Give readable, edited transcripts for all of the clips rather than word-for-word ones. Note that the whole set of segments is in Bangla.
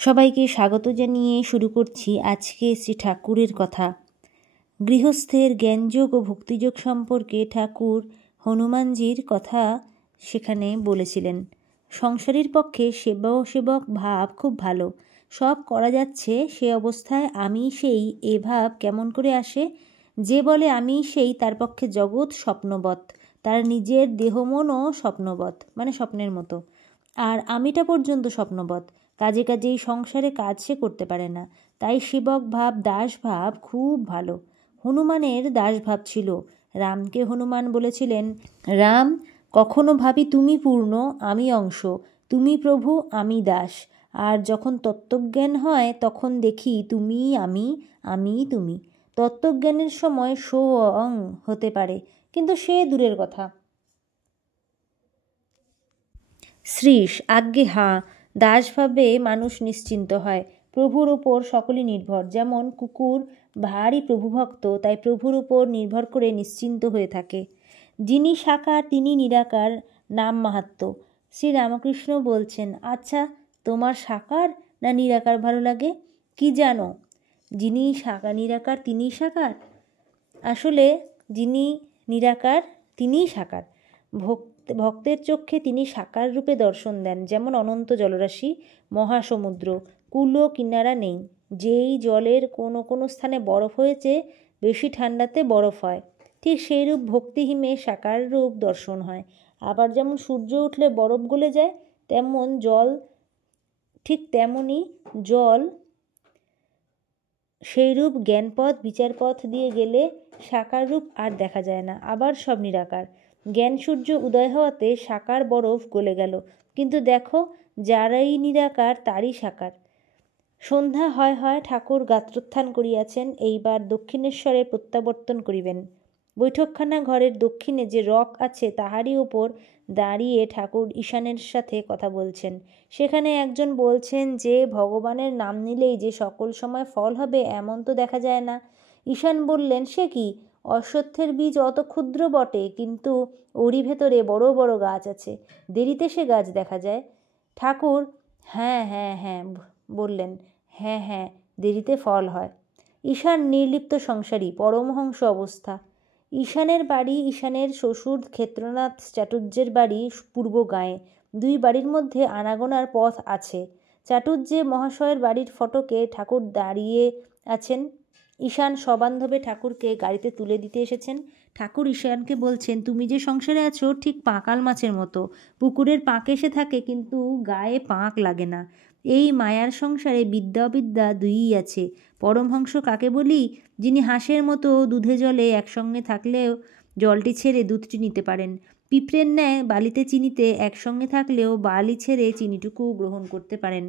সবাইকে স্বাগত জানিয়ে শুরু করছি আজকে শ্রী ঠাকুরের কথা। গৃহস্থের জ্ঞানযোগ ও ভক্তিযোগ সম্পর্কে ঠাকুর হনুমানজির কথা সেখানে বলেছিলেন। সংসারের পক্ষে সেবক ভাব খুব ভালো, সব করা যাচ্ছে, সে অবস্থায় আমি সেই এ ভাব কেমন করে আসে? যে বলে আমি সেই, তার পক্ষে জগৎ স্বপ্নবৎ, তার নিজের দেহমনও স্বপ্নবৎ, মানে স্বপ্নের মতো, আর আমিটা পর্যন্ত স্বপ্নবৎ। কাজে কাজেই সংসারে কাজ সে করতে পারে না। তাই সেবক ভাব, দাস ভাব খুব ভালো। হনুমানের দাস ভাব ছিল। রামকে হনুমান বলেছিলেন, রাম, কখনো ভাবি তুমি পূর্ণ, আমি অংশ, তুমি প্রভু, আমি দাস। আর যখন তত্ত্বজ্ঞান হয় তখন দেখি তুমি আমি, আমি তুমি। তত্ত্বজ্ঞানের সময় সোঅং হতে পারে, কিন্তু সে দূরের কথা। শ্রীশ, আজ্ঞে হাঁ, দাসভাবে মানুষ নিশ্চিন্ত হয়। প্রভুর উপর সকলই নির্ভর। যেমন কুকুর ভারী প্রভুভক্ত, তাই প্রভুর উপর নির্ভর করে নিশ্চিন্ত হয়ে থাকে। যিনি সাকার তিনি নিরাকার, নাম মাহাত্ম্য। শ্রীরামকৃষ্ণ বলছেন, আচ্ছা, তোমার সাকার না নিরাকার ভালো লাগে? কি জানো, যিনি নিরাকার তিনিই সাকার? আসলে যিনি নিরাকার তিনিই সাকার। ভক্তের চক্ষে তিনি সাকার রূপে দর্শন দেন। যেমন অনন্ত জলরাশি, মহাসমুদ্র, কুলো কিনারা নেই। যেই জলের কোনো কোনো স্থানে বরফ হয়েছে, বেশি ঠান্ডাতে বরফ হয়, ঠিক সেইরূপ ভক্তিহীনে সাকার রূপ দর্শন হয়। আবার যেমন সূর্য উঠলে বরফ গলে যায়, তেমন জল, ঠিক তেমনই জল সেইরূপ জ্ঞানপথ বিচারপথ দিয়ে গেলে সাকার রূপ আর দেখা যায় না। আবার সব নিরাকার। জ্ঞান সূর্য উদয় হওয়াতে সাকার বরফ গলে গেল, কিন্তু দেখো, যারাই নিরাকার তারই সাকার। সন্ধ্যা হয় হয় ঠাকুর গাত্রোত্থান করিয়াছেন, এইবার দক্ষিণেশ্বরে প্রত্যাবর্তন করিবেন। বৈঠকখানা ঘরের দক্ষিণে যে রক আছে তাহারই ওপর দাঁড়িয়ে ঠাকুর ঈশানের সাথে কথা বলছেন। সেখানে একজন বলছেন যে ভগবানের নাম নিলেই যে সকল সময় ফল হবে এমন তো দেখা যায় না। ঈশান বললেন, সে কি, অশ্বত্থের বীজ অত ক্ষুদ্র বটে, কিন্তু ওরই ভেতরে বড় বড় গাছ আছে, দেরিতে সে গাছ দেখা যায়। ঠাকুর হ্যাঁ হ্যাঁ হ্যাঁ বললেন, হ্যাঁ হ্যাঁ, দেরিতে ফল হয়। ঈশান নির্লিপ্ত সংসারী, পরমহংস অবস্থা। ঈশানের বাড়ি, ঈশানের শ্বশুর ক্ষেত্রনাথ চাটুর্যের বাড়ি পূর্ব গাঁয়ে। দুই বাড়ির মধ্যে আনাগোনার পথ আছে। চাটুর্যে মহাশয়ের বাড়ির ফটকে ঠাকুর দাঁড়িয়ে আছেন। ঈশান সবান্ধবে ঠাকুরকে গাড়িতে তুলে দিতে এসেছেন। ঠাকুর ঈশানকে বলছেন, তুমি যে সংসারে আছো ঠিক পাঁকাল মাছের মতো, পুকুরের পাঁক এসে থাকে কিন্তু গায়ে পাঁক লাগে না। এই মায়ার সংসারে বিদ্যা অবিদ্যা দুইই আছে। পরমহংস কাকে বলি? যিনি হাঁসের মতো দুধে জলে একসঙ্গে থাকলেও জলটি ছেড়ে দুধটি নিতে পারেন। পিঁপড়ের ন্যায় বালিতে চিনিতে একসঙ্গে থাকলেও বালি ছেড়ে চিনিটুকু গ্রহণ করতে পারেন।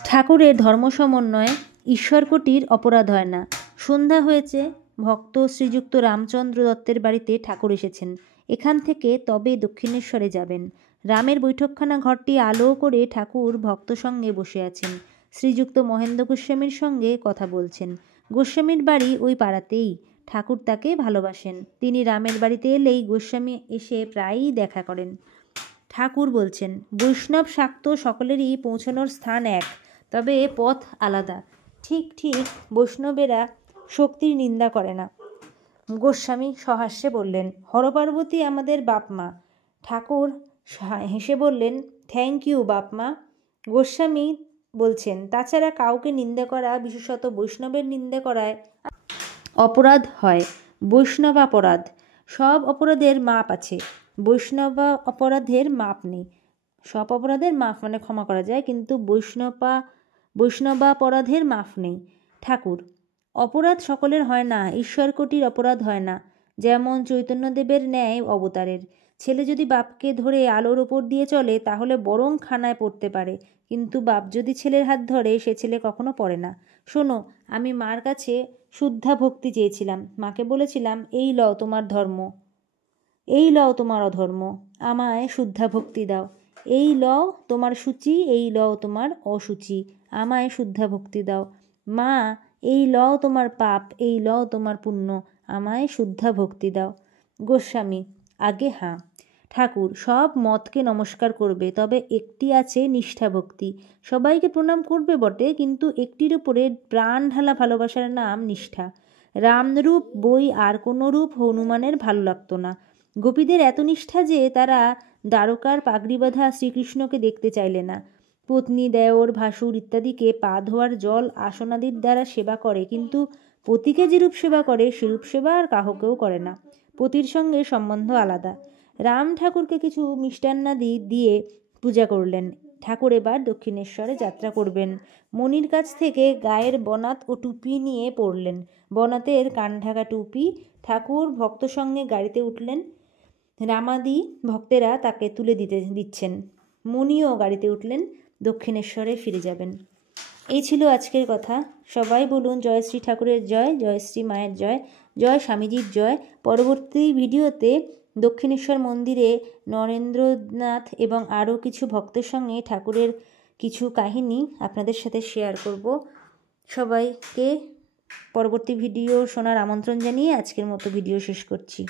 ঠাকুরের ধর্ম সমন্বয়ে ঈশ্বরকোটির অপরাধ হয় না। সন্ধ্যা হয়েছে, ভক্ত শ্রীযুক্ত রামচন্দ্র দত্তের বাড়িতে ঠাকুর এসেছেন। এখান থেকে তবে দক্ষিণেশ্বরে যাবেন। রামের বৈঠকখানা ঘরটি আলো করে ঠাকুর ভক্ত সঙ্গে বসে আছেন। শ্রীযুক্ত মহেন্দ্র গোস্বামীর সঙ্গে কথা বলছেন। গোস্বামীর বাড়ি ওই পাড়াতেই। ঠাকুর তাকে ভালোবাসেন। তিনি রামের বাড়িতে এলেই গোস্বামী এসে প্রায়ই দেখা করেন। ঠাকুর বলছেন, বৈষ্ণব শাক্ত সকলেরই পৌঁছানোর স্থান এক, তবে পথ আলাদা। ঠিক ঠিক বৈষ্ণবেরা শক্তির নিন্দা করে না। গোস্বামী সহাস্যে বললেন, হরপার্বতী আমাদের বাপ মা। ঠাকুর হেসে বললেন, থ্যাংক ইউ বাপ মা। গোস্বামী বলছেন, তাছাড়া কাউকে নিন্দা করা, বিশেষত বৈষ্ণবের নিন্দা করায় অপরাধ হয়, বৈষ্ণবাপরাধ। সব অপরাধের মাপ আছে, বৈষ্ণবা অপরাধের মাপ নেই। সব অপরাধের মাপ মানে ক্ষমা করা যায়, কিন্তু বৈষ্ণবাপরাধের মাপ নেই। ঠাকুর, অপরাধ সকলের হয় না, ঈশ্বরকোটির অপরাধ হয় না, যেমন চৈতন্যদেবের ন্যায় অবতারের। ছেলে যদি বাপকে ধরে আলোর ওপর দিয়ে চলে তাহলে বরং খানায় পড়তে পারে, কিন্তু বাপ যদি ছেলের হাত ধরে সে ছেলে কখনো পড়ে না। শোনো, আমি মার কাছে শুদ্ধা ভক্তি চেয়েছিলাম। মাকে বলেছিলাম, এই লও তোমার ধর্ম, এই লও তোমার অধর্ম, আমায় শুদ্ধা ভক্তি দাও। এই লও তোমার সূচি, এই লও তোমার অসুচি, আমায় শুদ্ধা ভক্তি দাও। মা, এই লও তোমার পাপ, এই লও তোমার পুণ্য, আমায় শুদ্ধা ভক্তি দাও। গোস্বামী, আগে হাঁ। ঠাকুর সব মতকে নমস্কার করবে, তবে একটি আছে নিষ্ঠা ভক্তি। সবাইকে প্রণাম করবে বটে, কিন্তু একটির উপরে প্রাণ ঢালা ভালোবাসার নাম নিষ্ঠা। রামরূপ বই আর কোনো রূপ হনুমানের ভালো লাগতো না। গোপীদের এত নিষ্ঠা যে তারা দ্বারকার পাগড়ি বাঁধা শ্রীকৃষ্ণকে দেখতে চাইলে না। পত্নী, দেওর, ভাসুর ইত্যাদিকে পা ধোয়ার জল আসনাদির দ্বারা সেবা করে, কিন্তু পতিকে যেরূপ সেবা করে সেরূপ সেবা আর কাহকেও করে না। পতির সঙ্গে সম্বন্ধ আলাদা। রাম ঠাকুরকে কিছু মিষ্টান্নাদি দিয়ে পূজা করলেন। ঠাকুর এবার দক্ষিণেশ্বরে যাত্রা করবেন। মণির কাছ থেকে গায়ের বনাত ও টুপি নিয়ে পড়লেন। বনাতের কানঢাকা টুপি। ঠাকুর ভক্ত সঙ্গে গাড়িতে উঠলেন। রামাদি ভক্তেরা তাকে তুলে দিচ্ছেন। মণিও গাড়িতে উঠলেন, দক্ষিণেশ্বরে ফিরে যাবেন। এই ছিল আজকের কথা। সবাই বলুন জয় শ্রী ঠাকুরের জয়, জয় শ্রী মায়ের জয়, জয় স্বামীজির জয়। পরবর্তী ভিডিওতে দক্ষিণেশ্বর মন্দিরে নরেন্দ্রনাথ এবং আরও কিছু ভক্তের সঙ্গে ঠাকুরের কিছু কাহিনী আপনাদের সাথে শেয়ার করব। সবাইকে পরবর্তী ভিডিও শোনার আমন্ত্রণ জানিয়ে আজকের মতো ভিডিও শেষ করছি।